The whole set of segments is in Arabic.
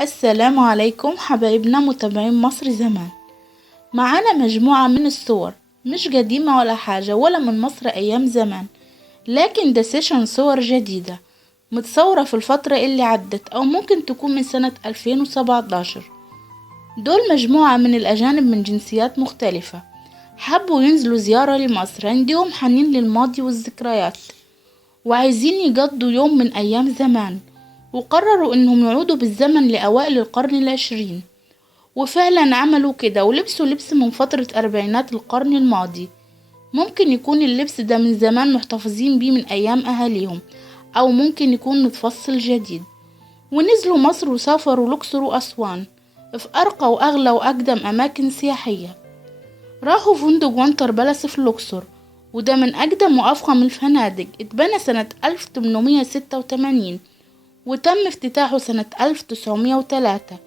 السلام عليكم حبايبنا متابعين مصر زمان. معانا مجموعة من الصور مش قديمة ولا حاجة ولا من مصر أيام زمان، لكن ده سيشن صور جديدة متصورة في الفترة اللي عدت أو ممكن تكون من سنة 2017. دول مجموعة من الأجانب من جنسيات مختلفة حبوا ينزلوا زيارة لمصر، عندهم حنين للماضي والذكريات وعايزين يقضوا يوم من أيام زمان، وقرروا انهم يعودوا بالزمن لأوائل القرن 20، وفعلا عملوا كده ولبسوا لبس من فترة أربعينات القرن الماضي. ممكن يكون اللبس ده من زمان محتفظين بيه من أيام أهاليهم، أو ممكن يكون متفصل جديد. ونزلوا مصر وسافروا الأقصر وأسوان في أرقى وأغلى وأقدم أماكن سياحية. راحوا فندق وانتر بالاس في الأقصر، وده من أقدم وأفخم الفنادق، اتبنى سنة 1886 وتم افتتاحه سنة 1903،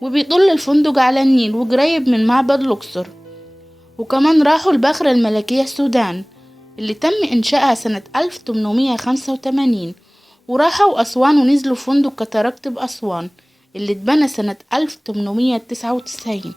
وبيطل الفندق على النيل وقريب من معبد الأقصر. وكمان راحوا الباخرة الملكية السودان اللي تم إنشائها سنة 1885، وراحوا أسوان ونزلوا فندق كاتاراكت بأسوان اللي اتبنى سنة 1899.